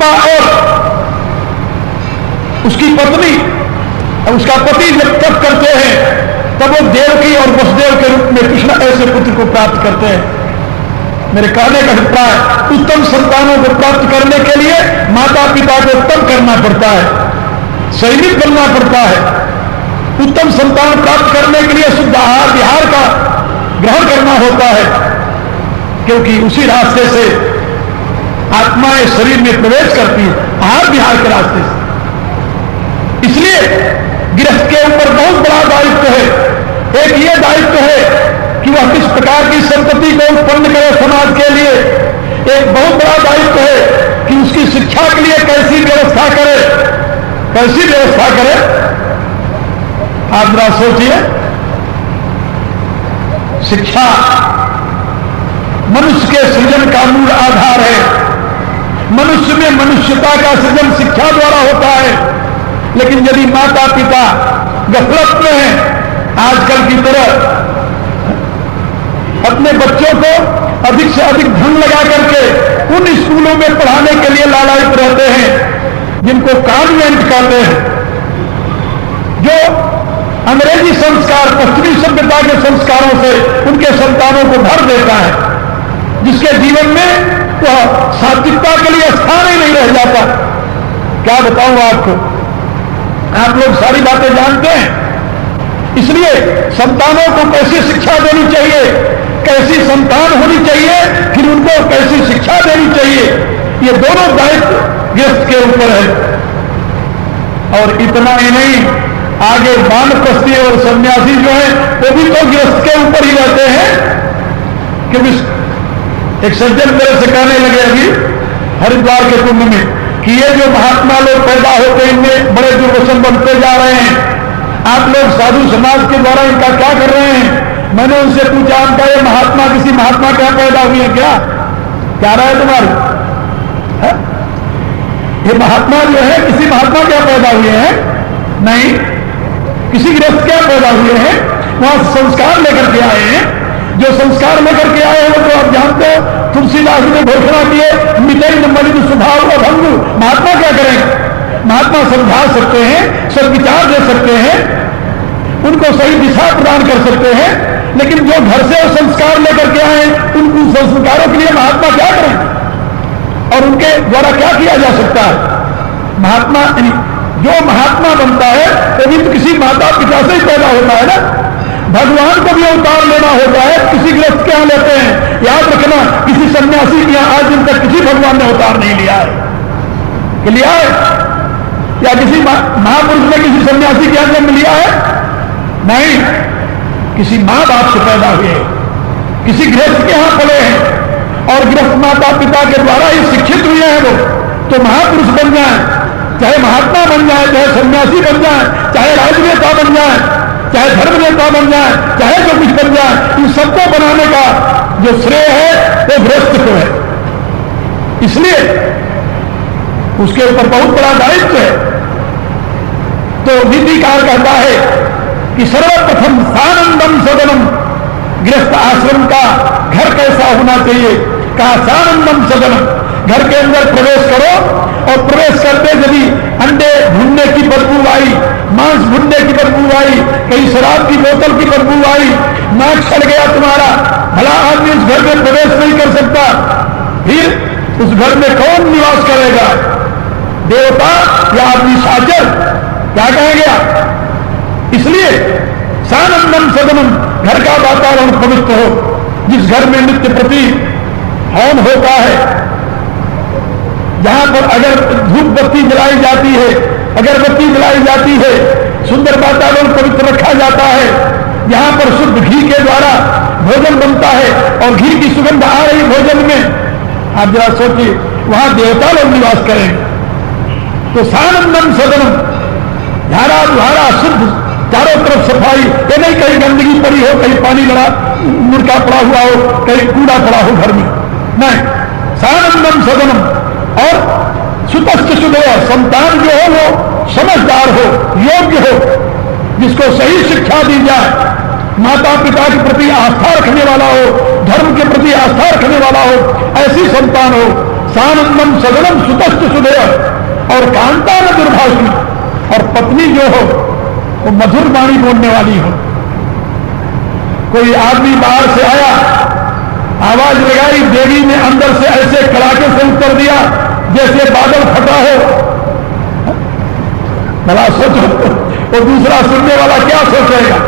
पुष्पा और उसकी पत्नी और उसका पति जब तप करते हैं तब वो देवकी और वसुदेव के रूप में कृष्ण ऐसे पुत्र को प्राप्त करते हैं। मेरे कहने का अभिप्राय, उत्तम संतानों को प्राप्त करने के लिए माता पिता को तप करना पड़ता है, सैनिक बनना पड़ता है। उत्तम संतान प्राप्त करने के लिए शुद्ध आहार विहार का ग्रहण करना होता है, क्योंकि उसी रास्ते से आत्माएं शरीर में प्रवेश करती है, आहार विहार के रास्ते से। इसलिए गृहस्थ के ऊपर बहुत बड़ा दायित्व है। एक ये दायित्व है कि वह किस प्रकार की संतति को उत्पन्न करे समाज के लिए। एक बहुत बड़ा दायित्व है कि उसकी शिक्षा के लिए कैसी व्यवस्था करे, कैसी व्यवस्था करे। आप जरा सोचिए, शिक्षा मनुष्य के सृजन का मूल आधार है। मनुष्य में मनुष्यता का सृजन शिक्षा द्वारा होता है। लेकिन यदि माता पिता गफलत में हैं, आजकल की तरह अपने बच्चों को अधिक से अधिक धन लगा करके उन स्कूलों में पढ़ाने के लिए लालायित रहते हैं जिनको कॉन्वेंट कहते हैं, जो अंग्रेजी संस्कार, पश्चिमी सभ्यता के संस्कारों से उनके संतानों को भर देता है, जिसके जीवन में वह सात्विकता के लिए स्थान ही नहीं रह जाता। क्या बताऊं आपको, आप लोग सारी बातें जानते हैं। इसलिए संतानों को कैसी शिक्षा देनी चाहिए, कैसी संतान होनी चाहिए, फिर उनको कैसी शिक्षा देनी चाहिए, ये दोनों दायित्व गृहस्थ के ऊपर है। और इतना ही नहीं, आगे वानप्रस्थी और सन्यासी जो है वो भी तो गृहस्थ के ऊपर ही रहते हैं। क्योंकि एक सज्जन मेरे से कहने लगे अभी हरिद्वार के कुंभ में कि ये जो महात्मा लोग पैदा होते हैं इनमें बड़े दुर्वसन बनते जा रहे हैं, आप लोग साधु समाज के द्वारा इनका क्या कर रहे हैं। मैंने उनसे पूछा, उनका ये महात्मा किसी महात्मा क्या पैदा हुए हैं, क्या रहा है तुम्हारी है? ये महात्मा जो है किसी महात्मा क्या पैदा हुए हैं? नहीं, किसी गृहस्थ क्या पैदा हुए हैं, वहां संस्कार लेकर के आए हैं। जो संस्कार लेकर के आए हैं तो आप जानते हो, तुलसीदास ने घोषणा की है, मिटे न मलिन स्वभाव अभंगु। महात्मा क्या करेंगे? महात्मा समझा सकते हैं, सद्विचार दे सकते हैं, उनको सही दिशा प्रदान कर सकते हैं। लेकिन जो घर से संस्कार लेकर के आए उन संस्कारों के लिए महात्मा क्या करें और उनके द्वारा क्या किया जा सकता है। महात्मा जो महात्मा बनता है वो भी तो किसी माता पिता से ही पैदा होता है ना। भगवान को भी अवतार लेना होता है, किसी गृहस्थ के यहां लेते हैं। याद रखना, किसी सन्यासी के यहां आज दिन तक किसी भगवान ने अवतार नहीं लिया है। कि लिया है? या किसी महापुरुष ने किसी सन्यासी के यहां जन्म लिया है? नहीं, किसी मां बाप से पैदा हुए, किसी गृहस्थ के यहां पले हैं और गृहस्थ माता पिता के द्वारा ही शिक्षित हुए हैं। वो तो महापुरुष बन जाए, चाहे महात्मा बन जाए, चाहे सन्यासी बन जाए, चाहे राजनेता बन जाए, चाहे धर्म नेता बन जाए, चाहे जो कुछ बन जाए, इन सबको बनाने का जो श्रेय है वो गृहस्थ को है। इसलिए उसके ऊपर बहुत बड़ा दायित्व है। तो नीतिकार कहता है कि सर्वप्रथम सानंदम सदनम, गृहस्थ आश्रम का घर कैसा होना चाहिए। कहा सानंदम सदनम, घर के अंदर प्रवेश करो और प्रवेश करते यदि अंडे भुनने की बदबू आई, मांस भुनने की बदबू आई, कहीं शराब की बोतल की बदबू आई, नाक सड़ गया तुम्हारा, भला आदमी उस घर में प्रवेश नहीं कर सकता, फिर उस घर में कौन निवास करेगा? देवता या आदमी साचर? क्या कहेंगे आप? इसलिए सानंदम सदनम, घर का वातावरण पवित्र हो, जिस घर में नित्य प्रति हवन होता है, जहां पर अगर धूप बत्ती जलाई जाती है, अगरबत्ती जलाई जाती है, सुंदर वातावरण पवित्र रखा जाता है, जहां पर शुद्ध घी के द्वारा भोजन बनता है और घी की सुगंध आ रही भोजन में, आप जरा सोचिए वहां देवता लोग निवास करेंगे। तो सानंदम सदनम, धारा दुहारा शुद्ध, चारों तरफ सफाई, ये नहीं कहीं गंदगी पड़ी हो, कहीं पानी लड़ा मुड़का पड़ा हुआ हो, कहीं कूड़ा पड़ा हो घर में, नहीं, सानंदम सदनम। और सुतस्थ शुद्ध संतान जो हो वो समझदार हो, योग्य हो, जिसको सही शिक्षा दी जाए, माता पिता के प्रति आस्था रखने वाला हो, धर्म के प्रति आस्था रखने वाला हो, ऐसी संतान हो। सानंदम सदनम सुतस्त सुधेय, और कांता न दुर्भाषी, और पत्नी जो हो वो मधुर वाणी बोलने वाली हो। कोई आदमी बाहर से आया, आवाज लगाई, देवी ने अंदर से ऐसे कड़ाके से उत्तर दिया जैसे बादल फटा हो। भला सोचो वो दूसरा सुनने वाला क्या सोचेगा?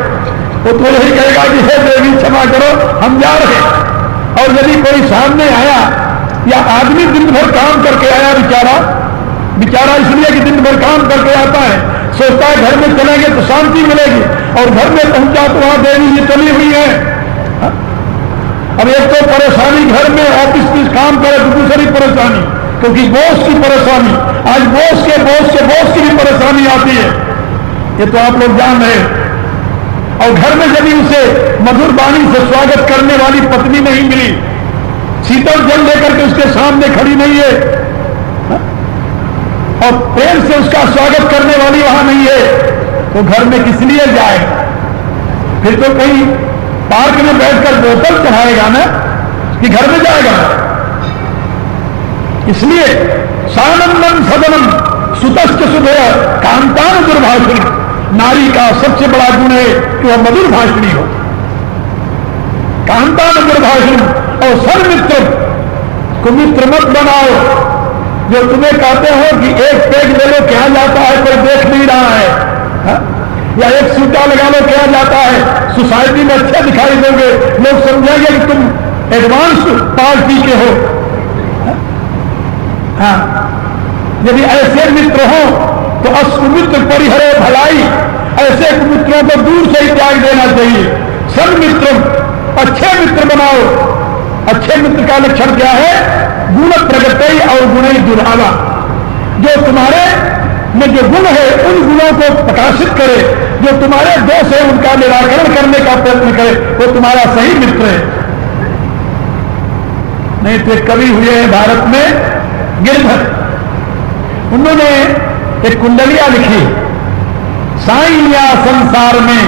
वो तो यही कहेगा कि हे देवी क्षमा करो, हम जा रहे। और यदि कोई सामने आया, या आदमी दिन भर काम करके आया, बेचारा इसलिए कि दिन भर काम करके आता है, सोचता है घर में चलेंगे तो शांति मिलेगी, और घर में पहुंचा तो वहां देवी जी चली हुई है। अब एक तो परेशानी घर में, ऑफिस में काम करे तो दूसरी परेशानी, क्योंकि बॉस की परेशानी, आज बॉस की भी परेशानी आती है, ये तो आप लोग जान रहे हैं। और घर में यदि उसे मधुर वाणी से स्वागत करने वाली पत्नी नहीं मिली, शीतल जल लेकर के उसके सामने खड़ी नहीं है, और प्रेम से उसका स्वागत करने वाली वहां नहीं है, तो घर में किस लिए जाए? फिर तो कहीं पार्क में बैठकर बोतल चढ़ाएगा ना, कि घर में जाएगा? इसलिए सानंदम सदनम सुतश्च सुधेय कांतान दुर्भाषिणी, नारी का सबसे बड़ा गुण है कि वह मधुर भाषिणी हो। कांतान दुर्भाषिणी, और सन्मित्र को मित्र मत बनाओ, जो तुम्हें कहते हो कि एक पेग ले लो, क्या जाता है, कोई देख नहीं रहा है, हा? या एक सूटा लगा लो, क्या जाता है, सोसाइटी में अच्छे दिखाई दोगे, लोग समझेंगे कि तुम एडवांस पार्टी के हो। हाँ, यदि ऐसे मित्र हो तो असुमित्र परिहरे भलाई, ऐसे मित्रों को दूर से ही त्याग देना चाहिए। सन्मित्र, अच्छे मित्र बनाओ। अच्छे मित्र का लक्षण क्या है? गुण प्रगति और गुण दुर्भावा, जो तुम्हारे में जो गुण है उन गुणों को प्रकाशित करे, जो तुम्हारे दोष है उनका निराकरण करने का प्रयत्न करे, वो तुम्हारा सही मित्र है। नहीं तो कवि हुए हैं भारत में गिरधर, उन्होंने एक कुंडलिया लिखी, साईं या संसार में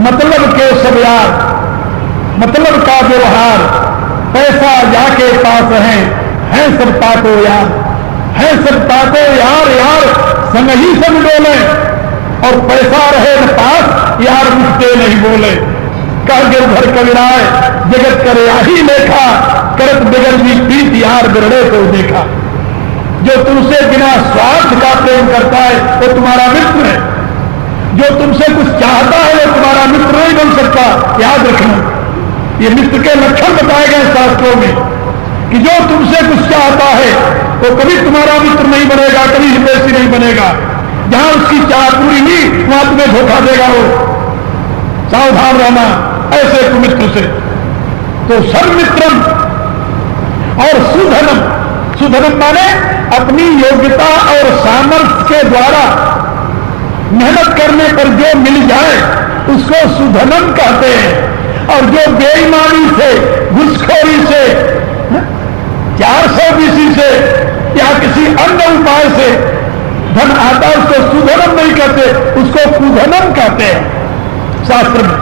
मतलब के सब यार, मतलब का व्यवहार, पैसा जाके पास है सब ताको यार, है सब ताको यार, यार संग ही सब डोले, और पैसा रहे न पास यार मुझते नहीं बोले। कह गिरधर कविराय जगत करे आही लेखा, करत बिगड़ भी प्रीत यार बिरड़े को देखा। जो तुमसे बिना स्वार्थ का प्रेम करता है वो तुम्हारा मित्र है, जो तुमसे कुछ चाहता है वो तुम्हारा मित्र नहीं बन सकता। याद रखना, ये मित्र के लक्षण बताए गए शास्त्रों में, कि जो तुमसे कुछ चाहता है वो कभी तुम्हारा मित्र नहीं बनेगा, कभी हितैषी नहीं बनेगा। जहां उसकी चाह पूरी हुई वहां तुम्हें धोखा देगा वो। सावधान रहना ऐसे कुमित्र से। तो सर्वमित्रम और सुधनम, सुधनम माने अपनी योग्यता और सामर्थ्य के द्वारा मेहनत करने पर जो मिल जाए उसको सुधनम कहते हैं। और जो बेईमानी से, घुसखोरी से, 420 से या किसी अन्य उपाय से धन आता है उसको सुधनम नहीं कहते, उसको कुधनम कहते हैं शास्त्र में।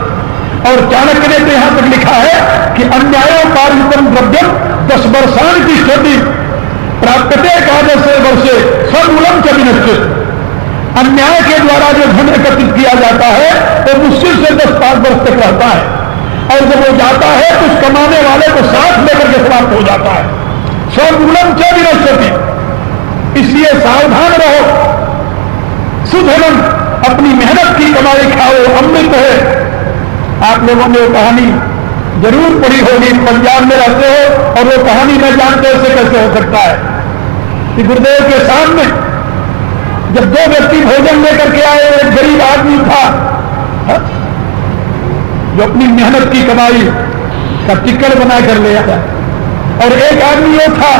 और चाणक्य ने तो यहां तक लिखा है कि अन्यायोपार्जितम द्रव्यम 10 वर्षान की स्थिति प्राप्यते एकादश वर्षे सर्वमूलम च विनश्चित। अन्याय के द्वारा जो धन एकत्रित किया जाता है वो मुश्किल से 10-5 वर्ष तक रहता है, और जब वो जाता है तो उस कमाने वाले को साथ लेकर के समाप्त हो जाता है। सर्वमूलम च विनश्चित। इसलिए सावधान रहो। सुधनम, अपनी मेहनत की कमाई खाओ, अमृत है। आप लोगों ने वो कहानी जरूर पढ़ी होगी, पंजाब में रहते हो और वो कहानी न जानते ऐसे कैसे हो सकता है कि गुरुदेव के सामने जब 2 व्यक्ति भोजन लेकर के आए, एक गरीब आदमी था जो अपनी मेहनत की कमाई का टिक्कर बना कर ले आया, और एक आदमी वो था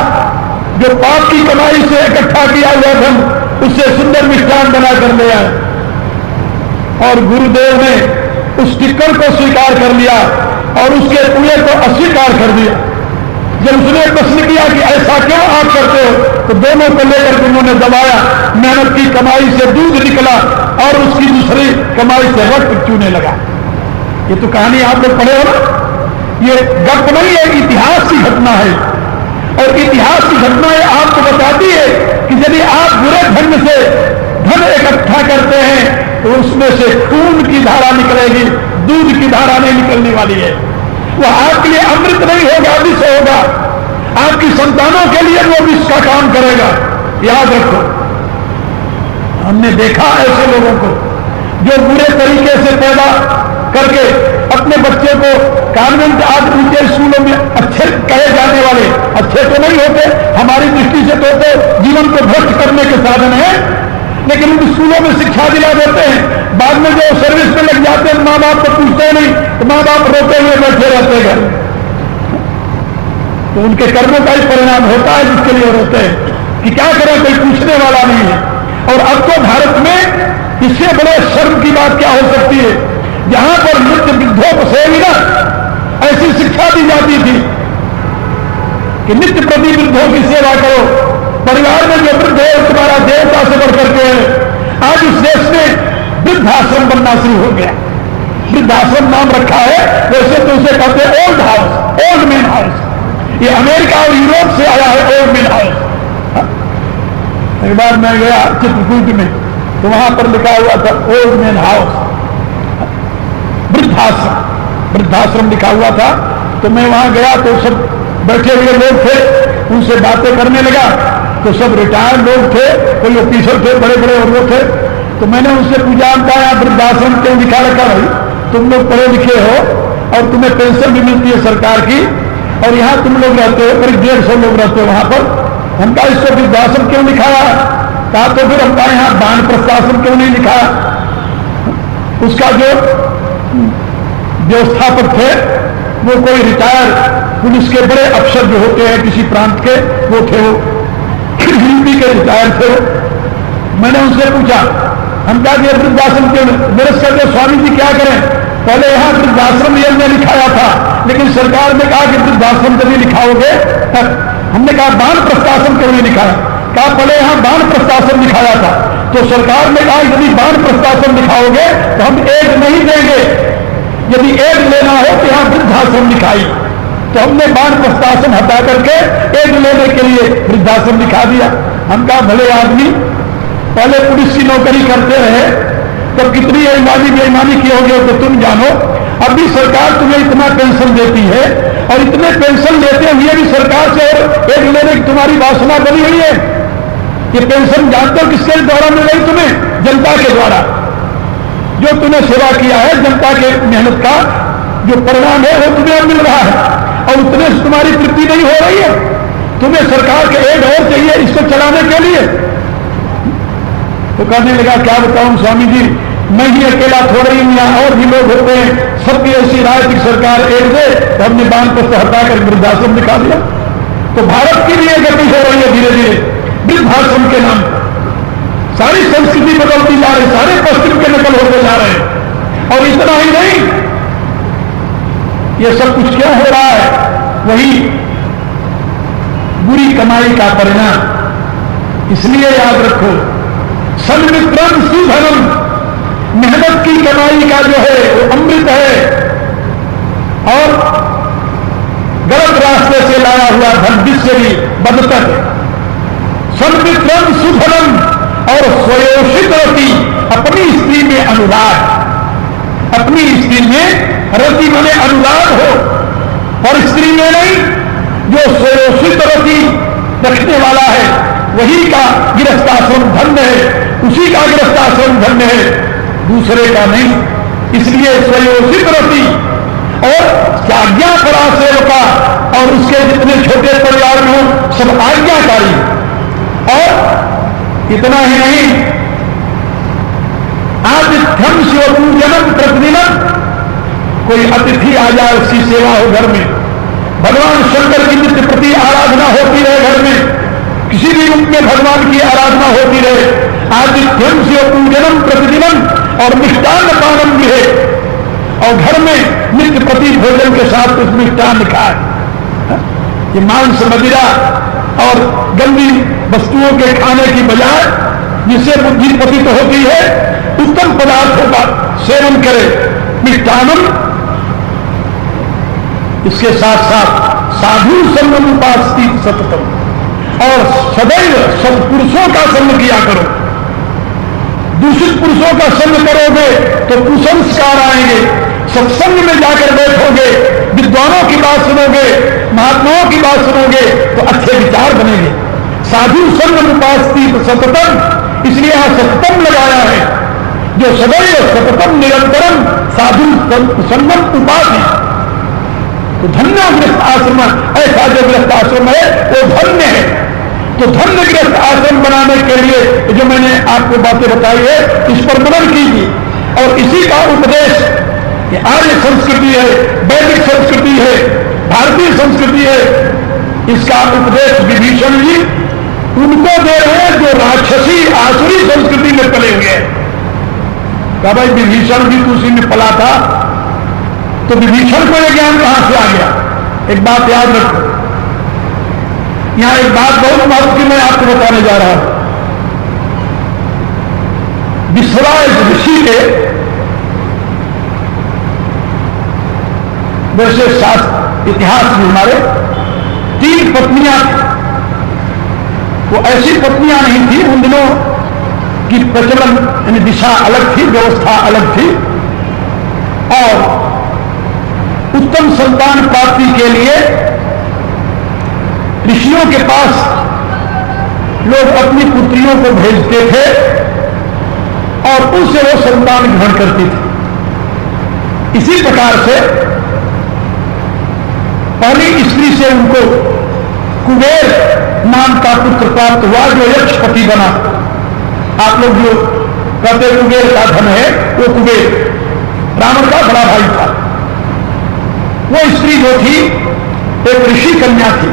जो पाप की कमाई से इकट्ठा किया हुआ धन उससे सुंदर मिष्ठान बना कर ले आया। और गुरुदेव ने उस टिक्कर को स्वीकार कर लिया और उसके कुएं को अस्वीकार कर दिया। जब उसने प्रश्न किया कि ऐसा क्यों आप करते हो, तो दोनों को लेकर उन्होंने दबाया। मेहनत की कमाई से दूध निकला और उसकी दूसरी कमाई से रक्त चूने लगा। ये तो कहानी आप लोग पढ़े हो ना, ये गप नहीं है, इतिहास की घटना है। और इतिहास की घटनाएं आपको बताती है कि यदि आप बुरे ढंग से धन इकट्ठा करते हैं तो उसमें से खून की धारा निकलेगी, दूध की धारा नहीं निकलने वाली है। वह आपके लिए अमृत नहीं होगा, विष होगा। आपकी संतानों के लिए वो विष का काम करेगा, याद रखो। हमने देखा ऐसे लोगों को जो बुरे तरीके से पैदा करके अपने बच्चे को कॉन्वेंट आज ऊंचे स्कूलों में अच्छे कहे जाने वाले, अच्छे तो नहीं होते हमारी दृष्टि से, तो जीवन को भ्रष्ट करने के साधन है, लेकिन उन स्कूलों में शिक्षा दिला देते हैं। बाद में जो सर्विस में लग जाते हैं माँ बाप को पूछते नहीं, तो माँ बाप रोते हुए बैठे रहते हैं घर। तो उनके कर्मों का ही परिणाम होता है जिसके लिए रोते हैं कि क्या करें, कोई पूछने वाला नहीं है। और अब तो भारत में इससे बड़े शर्म की बात क्या हो सकती है, जहां पर नित्य वृद्धों से भी ना ऐसी शिक्षा दी जाती थी कि नित्य प्रति वृद्धों की सेवा करो, परिवार में जो वृद्ध है तुम्हारा देवता से बढ़ करके है। आज इस देश में वृद्धाश्रम बनना शुरू हो गया। वृद्धाश्रम नाम रखा है, वैसे तो उसे कहते हैं old house, old man house. ये अमेरिका और यूरोप से आया है ओल्ड मैन हाउस। एक बार मैं गया चित्रकूट में, तो वहां पर लिखा हुआ था ओल्ड मैन हाउस, वृद्धाश्रम, वृद्धाश्रम लिखा हुआ था। तो मैं वहां गया तो सब बैठे हुए लोग थे, उनसे बातें करने लगा तो सब रिटायर्ड लोग थे, कोई ऑफिसर थे, बड़े बड़े और वो थे। तो मैंने उनसे पूछा, हमका यहाँ वृद्धाश्रम क्यों लिखा रखा? भाई तुम लोग पढ़े लिखे हो और तुम्हें पेंशन भी मिलती है सरकार की, और यहाँ तुम लोग रहते हो, करीब 150 लोग रहते हो वहां पर, हमका इसको वृद्धाश्रम क्यों लिखाया? कहा तो फिर हमका यहाँ बाण प्रस्थाश्रम क्यों नहीं लिखाया? उसका जो व्यवस्थापक थे वो कोई रिटायर पुलिस के बड़े अफसर जो होते हैं किसी प्रांत के, वो थे, वो यूपी के रिटायर थे। मैंने उनसे पूछा, हम क्या किए वृद्धाश्रम क्यों? मेरे कहते स्वामी जी क्या करें, पहले यहाँ वृद्धाश्रम ये ने लिखाया था, लेकिन सरकार ने कहा कि वृद्धाश्रम जब लिखाओगे, हमने कहा बाण प्रस्थाश्रम क्यों नहीं लिखाया? कहा पहले यहाँ बाण प्रस्थाश्रम लिखाया था, तो सरकार ने कहा यदि बाण प्रस्थाश्रम लिखाओगे तो हम एड नहीं देंगे, यदि एड लेना हो तो यहाँ वृद्धाश्रम लिखाई। तो हमने बाण प्रस्थाश्रम हटा करके एड लेने के लिए वृद्धाश्रम लिखा दिया। हम कहा भले आदमी, पहले पुलिस की नौकरी करते रहे तो कितनी बेईमानी की होगी तो तुम जानो। अभी सरकार तुम्हें इतना पेंशन देती है और इतने पेंशन लेते हुए भी सरकार से और एड लेने की तुम्हारी वासना बनी हुई है। ये पेंशन जानते हो किसके द्वारा मिल रही तुम्हें? जनता के द्वारा। जो तुमने सेवा किया है, जनता के मेहनत का जो परिणाम है वो तुम्हें मिल रहा है, और उतने से तुम्हारी तृप्ति नहीं हो रही है, तुम्हें सरकार के एड और चाहिए इसको चलाने के लिए। तो कहने लगा क्या बताऊं स्वामी जी, मैं ही अकेला थोड़ा ही, यहाँ और भी लोग होते हैं, सबकी ऐसी राय थी सरकार एड दे, तो हमने बाण पर हटाकर वृद्धाश्रम निकाल दिया। तो भारत की भी ये गति हो रही है धीरे धीरे वृद्धाश्रम के नाम। सारी संस्कृति बदलती जा रही, सारे पश्चिम के नकल होते जा रहे हैं। और इतना ही नहीं, ये सब कुछ क्यों हो रहा है? वही बुरी कमाई का परिणाम। इसलिए याद रखो, सन्मित्रम सुधनम, मेहनत की कमाई का जो है वो अमृत है, और गलत रास्ते से लाया हुआ धन जिससे भी बदतर है। सन्मित्रम सुधनम, और स्वयोषित रति, अपनी स्त्री में अनुराग, अपनी स्त्री में रति माने अनुराग हो, और स्त्री में नहीं। जो स्वयोषित रति रखने वाला है वही का गृहस्थाश्रम धन्य है, उसी का गृहस्थाश्रम धन्य है, दूसरे का नहीं। इसलिए स्वयोषित रति और आज्ञा परा सेवका, और उसके जितने छोटे परिवार में हो सब आज्ञाकारी। और इतना ही नहीं, आतिथ्यम शिव पूजनम प्रतिदिनम, कोई अतिथि आ जाए उसकी सेवा हो घर में, भगवान शंकर की नित्य प्रति आराधना होती रहे घर में, किसी भी रूप में भगवान की आराधना होती रहे। आतिथ्यम शिव पूजनम प्रतिदिनम, और मिष्टान पानम भी है, और घर में नित्य प्रति भोजन के साथ कुछ मिष्टान खाए। ये मांस मदिरा और गंदी वस्तुओं के खाने की बजाय जिससे बुद्धि पतित होती है, उत्तम पदार्थों का सेवन करे। मिष्टानम, इसके साथ साथ साधु संगम उपास्ति सततम, और सदैव सत्पुरुषों का संग किया करो। दूषित पुरुषों का संग करोगे तो कुसंस्कार आएंगे। सत्संग में जाकर बैठोगे, विद्वानों की बात सुनोगे, महात्माओं की बात सुनोगे तो अच्छे विचार बनेंगे। साधु संग उपास्ति सततम, इसलिए यहां सततम लगाया है, जो सदैव सततम निरंतरम साधु संगम उपाधि। तो धन्य गृहस्थ आश्रम, ऐसा जो गृहस्थ आश्रम है वो धन्य है। तो धन्य गृहस्थ आश्रम बनाने के लिए जो मैंने आपको बातें बताई है, इस पर मनन कीजिए। और इसी का उपदेश ये आर्य संस्कृति है, वैदिक संस्कृति है, भारतीय संस्कृति है, इसका उपदेश विभीषण जी उनको दे रहे हैं जो राक्षसी आसुरी संस्कृति में पले हुए हैं। क्या भाई विभीषण भी तो उसी में पला था, तो विभीषण को यह ज्ञान कहां से आ गया? एक बात याद रखो, यहां एक बात बहुत महत्व की मैं आपको बताने जा रहा हूं। विश्वास ऋषि के वैसे शास्त्र इतिहास में हमारे 3 पत्नियां थी। वो ऐसी पत्नियां नहीं थी, उन दिनों की प्रचलन यानी दिशा अलग थी, व्यवस्था अलग थी, और उत्तम संतान प्राप्ति के लिए ऋषियों के पास लोग अपनी पुत्रियों को भेजते थे और उनसे वो संतान ग्रहण करती थी। इसी प्रकार से पहली स्त्री से उनको कुबेर नाम का पुत्र प्राप्त हुआ, जो यक्षपति बना। आप लोग जो कहते कुबेर का धन है, वो कुबेर रावण का बड़ा भाई था। वो स्त्री जो थी एक ऋषि कन्या थी,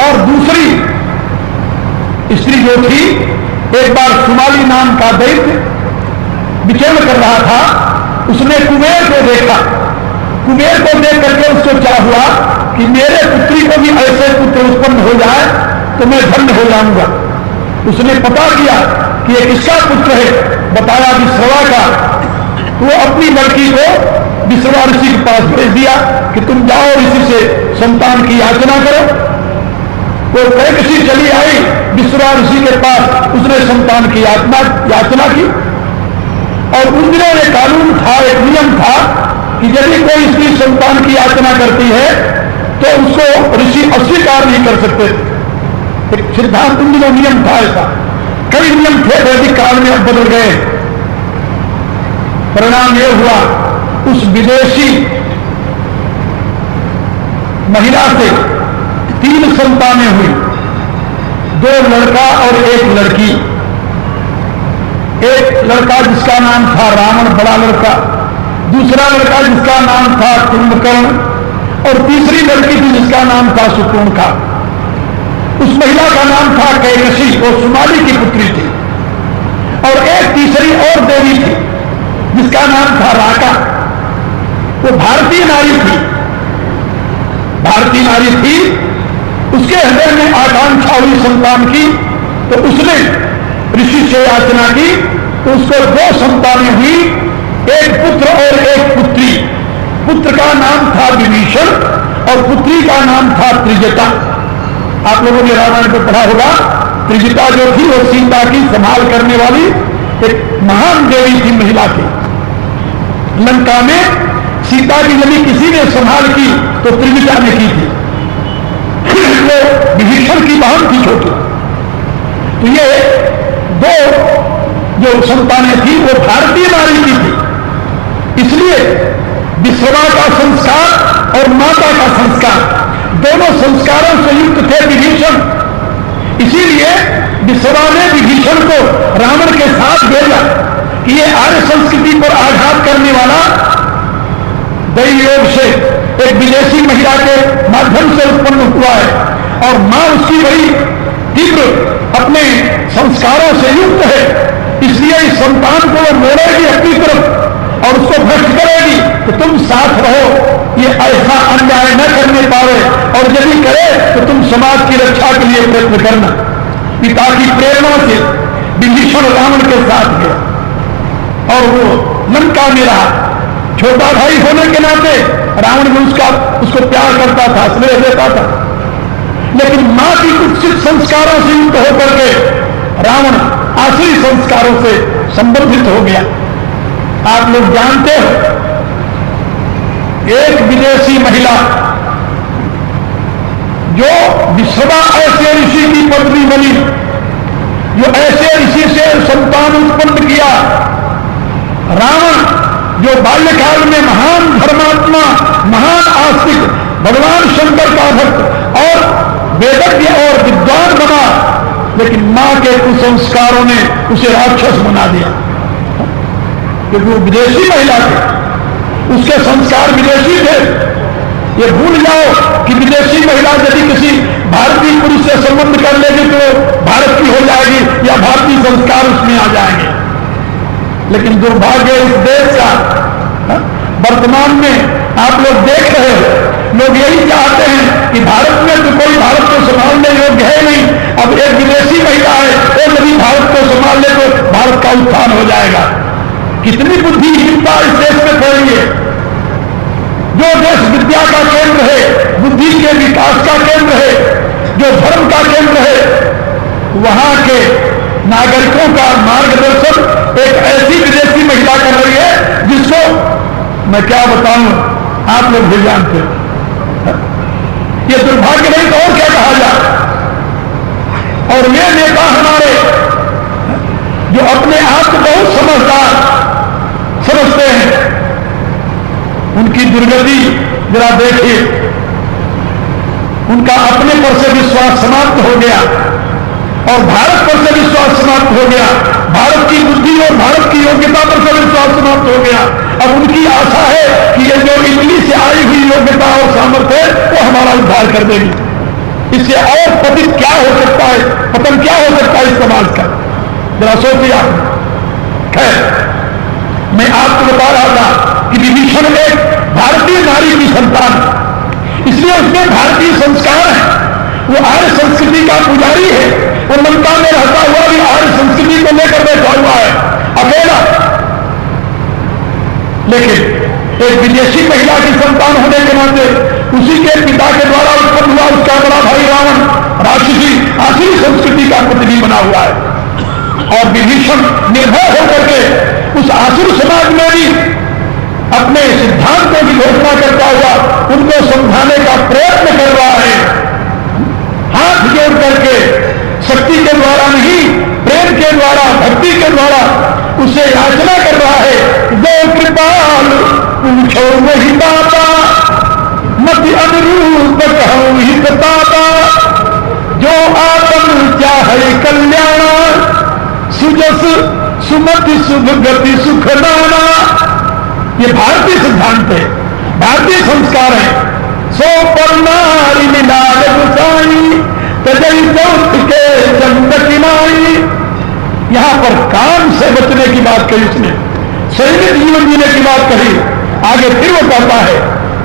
और दूसरी स्त्री जो थी, एक बार सुमाली नाम का दैत्य विचरण कर रहा था, उसने कुबेर को देखा। कुबेर को देख करके उसको क्या हुआ कि मेरे पुत्री को भी ऐसे पुत्र उत्पन्न हो जाए तो मैं धन्य हो जाऊंगा। उसने पता किया कि ये किसका पुत्र है, बताया विश्रवा का। तो वो अपनी लड़की को विश्रवा ऋषि के पास भेज दिया कि तुम जाओ ऋषि से संतान की याचना करो। वो कैकसी चली आई विश्रवा ऋषि के पास, उसने संतान की याचना की। और उन दिनों एक कानून था, एक नियम था कि यदि कोई स्त्री संतान की याचना करती है तो उसको ऋषि अस्वीकार नहीं कर सकते। एक सिद्धांत उन दिनों नियम था ऐसा। कई नियम थे, वैदिक काल में अब बदल गए। परिणाम यह हुआ, उस विदेशी महिला से 3 संतानें हुई, 2 लड़का और 1 लड़की। एक लड़का जिसका नाम था रावण, बड़ा लड़का, दूसरा लड़का जिसका नाम था कुंभकर्ण, और तीसरी लड़की थी जिसका नाम था सुपर्णखा। उस महिला का नाम था कैकसी, वो सुमाली की पुत्री थी। और एक तीसरी और देवी थी जिसका नाम था राका, वो भारतीय नारी थी। भारतीय नारी थी, उसके हृदय में आकांक्षा हुई संतान की, तो उसने ऋषि से याचना की, तो उसको 2 संतानें हुई, एक पुत्र और एक पुत्री। पुत्र का नाम था विभीषण और पुत्री का नाम था त्रिजटा। आप लोगों ने रामायण को पढ़ा होगा। त्रिजटा जो थी वो सीता की संभाल करने वाली एक महान देवी थी, महिला थी। लंका में सीता की यदि किसी ने संभाल की तो त्रिजटा ने की थी। वो विभीषण की बहन थी छोटी। तो ये 2 जो संतानें थी वो भारतीय नारी की थी। इसलिए विश्रवा का संस्कार और माता का संस्कार दोनों संस्कारों से युक्त थे विभीषण। इसीलिए विश्रवा ने विभीषण को रावण के साथ भेजा कि ये आर्य संस्कृति पर आघात करने वाला दैव योग से एक विदेशी महिला के माध्यम से उत्पन्न हुआ है, और मां उसकी बड़ी तीव्र अपने संस्कारों से युक्त है। इसलिए इस संतान को वो मोड़ेगी अपनी तरफ और उसको भ्रष्ट करेगी तो तुम साथ रहो, ये ऐसा अन्याय न करने पावे, और यदि करे तो तुम समाज की रक्षा के लिए प्रयत्न करना। पिता की प्रेरणा से विभीषण रावण के साथ गया और वो लंका में रहा। छोटा भाई होने के नाते रावण भी उसको प्यार करता था, स्नेह देता था, लेकिन मां की कुत्सित संस्कारों से युक्त होकर के रावण आसुरी संस्कारों से संबंधित हो गया। आप लोग जानते हो, एक विदेशी महिला जो विश्वदा ऐसे ऋषि की पत्नी बनी, जो ऐसे ऋषि से संतान उत्पन्न किया, रावण जो बाल्यकाल में महान धर्मात्मा, महान आस्तिक, भगवान शंकर का भक्त और वेदज्ञ और विद्वान बना, लेकिन मां के कुसंस्कारों ने उसे राक्षस बना दिया, क्योंकि वो विदेशी महिला थी, उसके संस्कार विदेशी थे। ये भूल जाओ कि विदेशी महिला यदि किसी भारतीय पुरुष से संबंध कर लेगी तो भारत की हो जाएगी या भारतीय संस्कार उसमें आ जाएंगे। लेकिन दुर्भाग्य इस देश का, वर्तमान में आप लोग देख रहे हो, लोग यही चाहते हैं कि भारत में तो कोई भारत को संभालने योग्य है नहीं, अब एक विदेशी महिला है वो यदि भारत को संभाल ले तो भारत का उत्थान हो जाएगा। कितनी बुद्धिहीनता इस देश में फैली है। जो देश विद्या का केंद्र है, बुद्धि के विकास का केंद्र है, जो धर्म का केंद्र है, वहां के नागरिकों का मार्गदर्शन एक ऐसी विदेशी महिला कर रही है जिसको मैं क्या बताऊं, आप लोग भी जानते हैं। ये दुर्भाग्य नहीं तो और क्या कहा जाए। और ये नेता हमारे जो अपने आप को बहुत समझदार समझते हैं, उनकी दुर्गति जरा देखिए। उनका अपने पर से विश्वास समाप्त हो गया और भारत पर से विश्वास समाप्त हो गया, भारत की बुद्धि और भारत की योग्यता पर से विश्वास समाप्त हो गया। अब उनकी आशा है कि ये जो इटली से आई हुई योग्यता और सामर्थ्य है वो हमारा उद्धार कर देगी। इससे और पतित क्या हो सकता है, पतन क्या हो सकता है इस समाज का, जरा सोचिए आप। खैर, मैं आपको बता रहा था कि विभीषण एक भारतीय नारी की संतान, इसलिए उसमें भारतीय संस्कार है, वो आर्य संस्कृति का पुजारी है, वो लंका में रहता हुआ भी आर्य संस्कृति को लेकर बैठा हुआ है अकेला। लेकिन एक विदेशी महिला की संतान होने के नाते उसी के पिता के द्वारा उत्पन्न हुआ उसका बड़ा भाई रावण राक्षसी आसुरी संस्कृति का प्रतिनिधि बना हुआ है। और विभीषण निर्भय होकर के उस आसुर समाज में भी अपने सिद्धांतों की घोषणा करता हुआ उनको समझाने का प्रयत्न कर रहा है, हाथ जोड़ करके, शक्ति के द्वारा नहीं, प्रेम के द्वारा, भक्ति के द्वारा उसे याचना कर रहा है। जो कृपाल पूछो वही दाता, मति अनुरूप कहूं हित दाता, जो आत्म चाहे कल्याण, सुजस सुमति शुभ गति सुख दाना। ये भारतीय सिद्धांत है, भारतीय संस्कार है। सो पर नारी मिलाल गुसाई, तजई चौथ के चंद किनाई। यहां पर काम से बचने की बात कही उसने, सैनिक जीवन जीने की बात कही। आगे फिर वो कहता है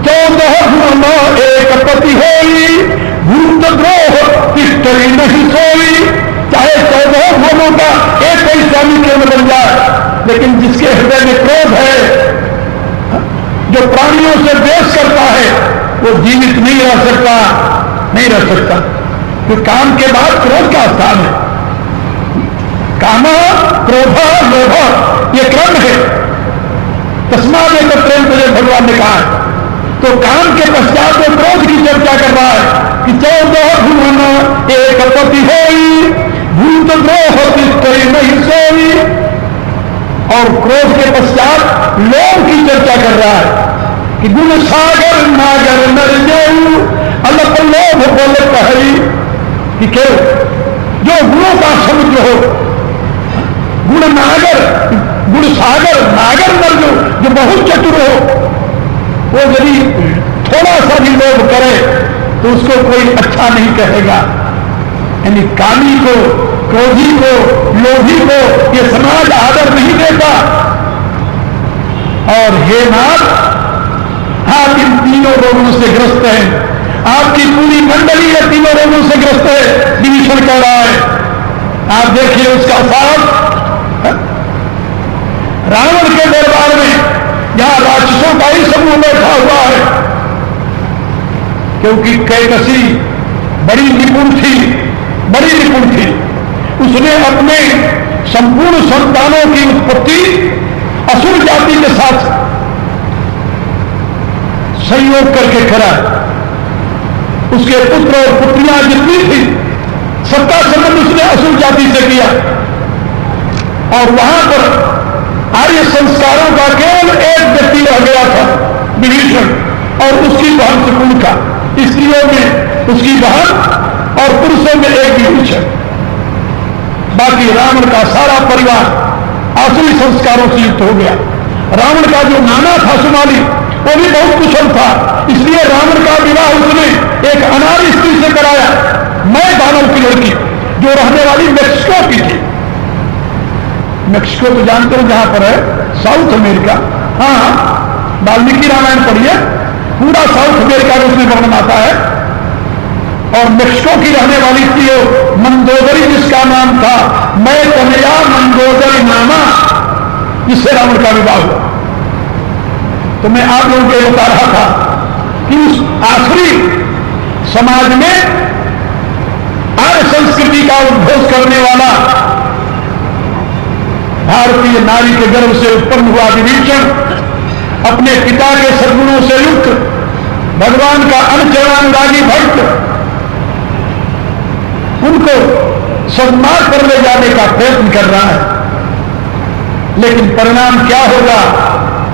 14 भूम एक पति होई, भूत द्रोह तिष्ठई नहीं सोई। चाहे 14 भूमों का एक कोई स्वामी क्यों न बन जाए, लेकिन जिसके हृदय में क्रोध है, जो प्राणियों से द्वेष करता है, वो जीवित नहीं रह सकता, नहीं रह सकता। तो काम के बाद क्रोध का स्थान है। काम, क्रोध, लोभ, ये क्रम है। तस्माद एक प्रेम तुझे भगवान ने कहा है। तो काम के पश्चात वो क्रोध की चर्चा कर रहा है कि 14 भुवन एक पति होई, भूत द्रोह तिष्ठई नहीं सोई। और क्रोध के पश्चात लोभ की चर्चा कर रहा है कि गुण सागर नागर नर जेऊ, अलग लोभ बोले कही कि क्यों, जो गुणों का समुद्र हो, गुण नागर, गुण सागर, नागर नर जो बहुत चतुर हो, वो यदि थोड़ा सा भी लोभ करे तो उसको कोई अच्छा नहीं कहेगा। यानी कामी को, क्रोधी को, लोभी को ये समाज आदर नहीं देता। और हे नाथ, आप इन तीनों रोगों से ग्रस्त हैं, आपकी पूरी मंडली ये तीनों रोगों से ग्रस्त है, विभीषण कह रहा है। आप देखिए उसका साथ रावण के दरबार में, जहां राक्षसों का ही समूह बैठा हुआ है, क्योंकि कैकसी बड़ी निपुण थी, बड़ी निपुण थी। उसने अपने संपूर्ण संतानों की उत्पत्ति असुर जाति के साथ संयोग करके करा। उसके पुत्र और पुत्रियां जितनी थी सबका संबंध उसने असुर जाति से किया, और वहां पर आर्य संस्कारों का केवल एक व्यक्ति रह गया था, विभीषण, और उसकी बहन शकुंतला। स्त्रियों में उसकी बहन और पुरुषों में एक विभीषण। बाकी रावण का सारा परिवार आसुरी संस्कारों से युक्त हो गया। रावण का जो नाना था सुमाली, वो भी बहुत कुशल था, इसलिए रावण का विवाह उसने एक अनारी स्त्री से कराया, मैं दानव की लड़की, जो रहने वाली मेक्सिको की थी। मेक्सिको तो जानते हो जहां पर है, साउथ अमेरिका। हाँ, वाल्मीकि रामायण पढ़िए, पूरा साउथ अमेरिका में उसमें वर्णन आता है। और मेक्सिको की रहने वाली थी वो मंदोदरी, जिसका नाम था मैं तनया मंदोदरी नामा, जिससे रावण का विवाह हुआ। तो मैं आप लोगों को बता रहा था कि उस आखिरी समाज में आर्य संस्कृति का उद्घोष करने वाला भारतीय नारी के गर्भ से उत्पन्न हुआ विभीषण अपने पिता के सद्गुणों से युक्त भगवान का अनुचरानुरागी भक्त, उनको सन्मार्ग पर ले जाने का प्रयत्न कर रहा है। लेकिन परिणाम क्या होगा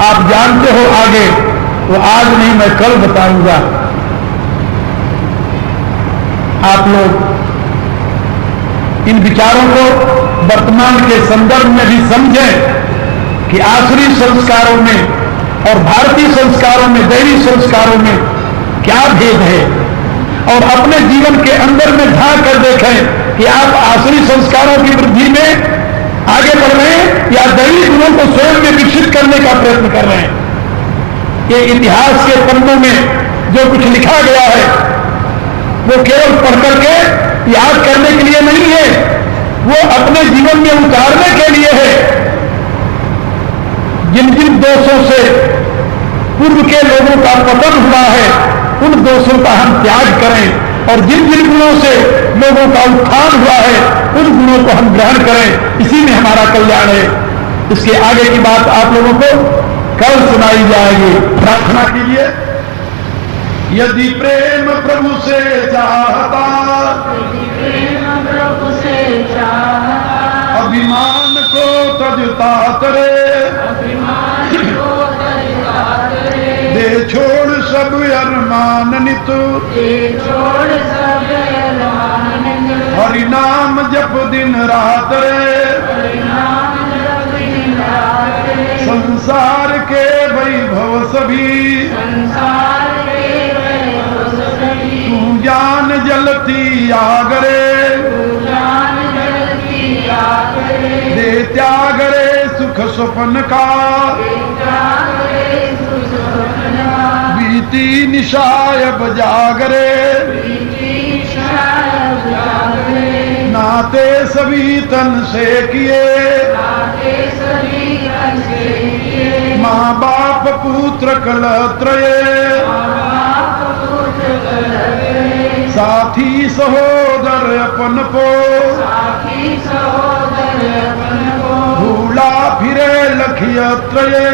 आप जानते हो, आगे वो आज नहीं मैं कल बताऊंगा। आप लोग इन विचारों को वर्तमान के संदर्भ में भी समझें कि आसुरी संस्कारों में और भारतीय संस्कारों में, दैवी संस्कारों में क्या भेद है, और अपने जीवन के अंदर में झांक कर देखें कि आप आसुरी संस्कारों की वृद्धि में आगे बढ़ रहे हैं या दैवी गुणों को स्वयं में विकसित करने का प्रयत्न कर रहे हैं। ये इतिहास के पन्नों में जो कुछ लिखा गया है वो केवल पढ़ करके याद करने के लिए नहीं है, वो अपने जीवन में उतारने के लिए है। जिन जिन दोषों से पूर्व के लोगों का पतन हुआ है उन दोषों का हम त्याग करें, और जिन जिन गुणों से लोगों का उत्थान हुआ है उन गुणों को हम ग्रहण करें। इसी में हमारा कल्याण है। इसके आगे की बात आप लोगों को कल सुनाई जाएगी। प्रार्थना कीजिए। यदि प्रेम प्रभु से चाहता, अभिमान को तजता करे, दे छोड़ सब अरमान नित, हरि नाम जप दिन रात रे, संसार के वैभव सभी, तू ज्ञान जलती आगरे, दे त्याग रे सुख स्वप्न का, बीती निशाय बजागरे, नाते सभी तन से किए, माँ बाप पुत्र कलत्रये, साथी सहोदर अपन को, भूला फिरे लखियत्रये,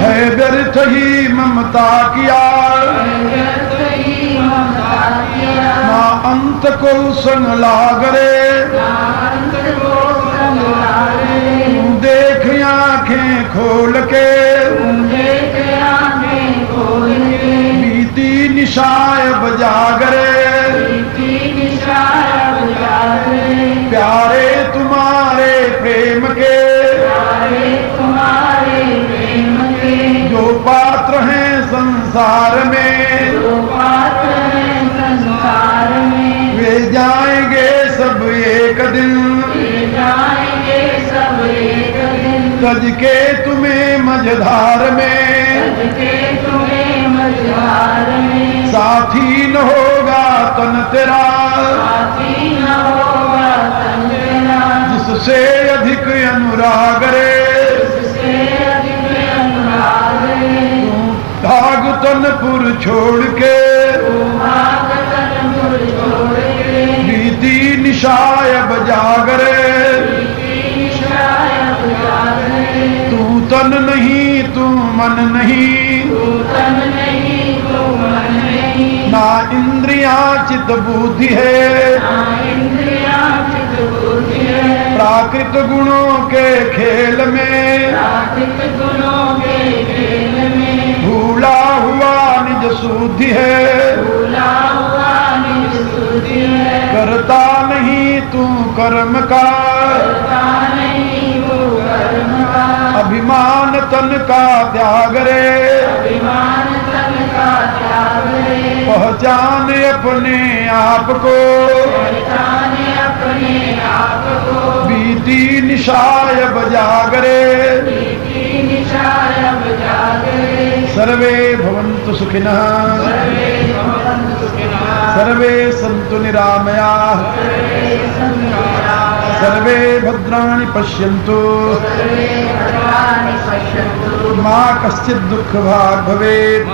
है व्यर्थ ही ममता किया, ना अंत को संग लागरे, तू देख आंखें खोल के, बीती निशाय बजागरे, प्यारे तुम्हारे प्रेम के, जो पात्र हैं संसार में, वे जाएंगे सब एक दिन, तज के तुम्हें मझधार में, साथी न होगा तन तेरा, जिससे अधिक अनुराग रे, तू धाग तनपुर छोड़ के बीती निशाय बजागरे तू तन नहीं तू मन नहीं ना इंद्रिया चित बुद्धि है प्राकृत गुणों के खेल में भूला हुआ निज शुद्धि है करता नहीं तू कर्म का अभिमान तन का त्याग रे पहचान अपने आप को बीती निशाय बजागरे सर्वे भवन्तु सुखिनः सर्वे सन्तु निरामयाः सर्वे भद्राणि पश्यन्तु मा कश्चित् दुःखभाग् भवेत्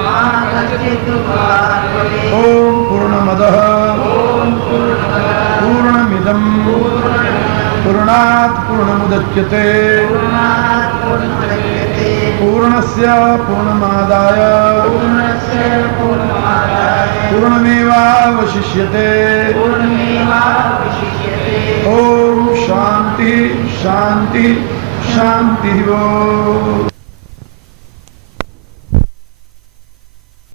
ॐ पूर्णमदः पूर्णमिदं पूर्णात् पूर्णमुदच्यते पूर्णस्य पूर्णमादाय पूर्णमेवावशिष्यते ॐ शान्ति शान्ति शान्तिः।